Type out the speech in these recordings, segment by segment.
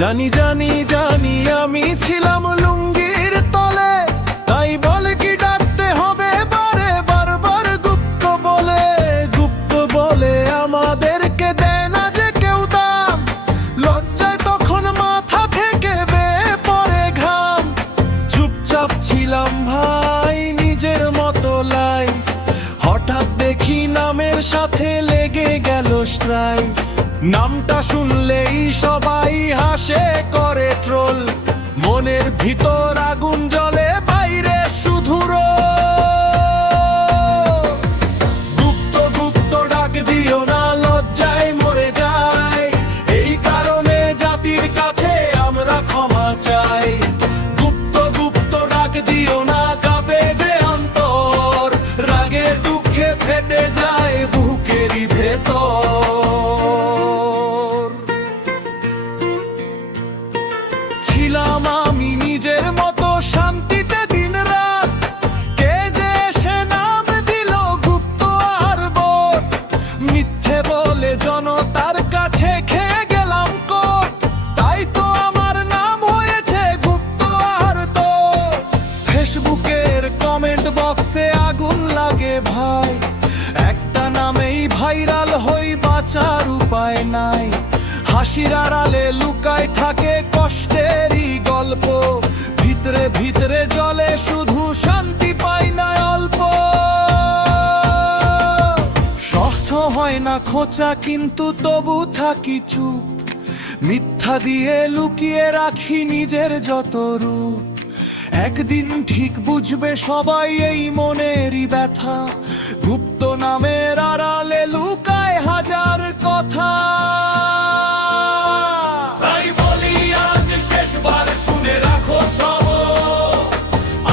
জানি জানি জানি আমি ছিলাম লুঙ্গির তলে, তাই বলে কি ডাকতে হবে বারে বারবার গুপ্ত বলে। গুপ্ত বলে আমাদেরকে দেয় না যে কেউ দাম, লজ্জায় তখন মাথা থেকে বেয়ে পড়ে ঘাম। চুপচাপ ছিলাম ভাই নিজের মতো লাইফ, হঠাৎ দেখি নামের সাথে লেগে গেল স্ট্রাইক। নামটা শুনলেই সবাই হাসে করে ট্রোল, মনের ভিতর আগুন জ্বলে বাইরে শুধু গুপ্ত গুপ্ত ডাক দিও না, লজ্জায় মরে যায়। এই কারণে জাতির কাছে আমরা ক্ষমা চাই। গুপ্ত গুপ্ত ডাক দিও না, কাঁপে যে অন্তর, রাগে দুঃখে ফেটে যায় বুকেরই ভেতর। ছিলাম আমি নিজের মতো শান্তিতে দিন রাত, কে যে এসে নাম দিল গুপ্ত আর বোধ। মিথ্যে বলে জনতার কাছে খেয়ে গেলাম কোট, তাই তো আমার নাম হয়েছে গুপ্ত আর তো। ফেসবুকের কমেন্ট বক্সে আগুন লাগে ভাই, একটা নামেই ভাইরাল হই, বাঁচার উপায় নাই। হাসির আড়ালে লুকায় থাকে কষ্টেরই গল্প, ভিতরে ভিতরে জ্বলে শুধু শান্তি পাই না অল্প। সহ্য হয় না খোঁচা কিন্তু তবু থাকি চুপ, মিথ্যা দিয়ে লুকিয়ে রাখি নিজের যত রূপ। একদিন ঠিক বুঝবে সবাই এই মনেরই ব্যথা, গুপ্ত নামের আড়ালে লুকায় হাজার কথা। তাই বলি আজ শেষবার শুনে রাখো সব,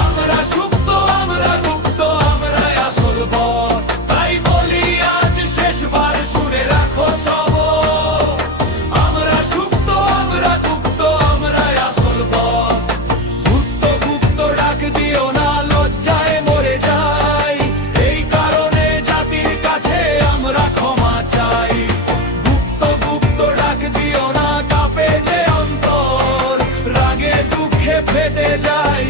আমরা সুপ্ত আমরা গুপ্ত আমরাই আসল বর। তাই বলি আজ শেষবার শুনে রাখো সব, আমরা সুপ্ত আমরা গুপ্ত আমরাই আসল বর। গুপ্ত গুপ্ত ডাক দিও না, লজ্জায় মরে যাই। এই কারণে জাতির কাছে আমরা ক্ষমা চাই। গুপ্ত গুপ্ত ডাক দিও না, কাঁপে যে অন্তর, রাগে দুঃখে ফেটে যায়।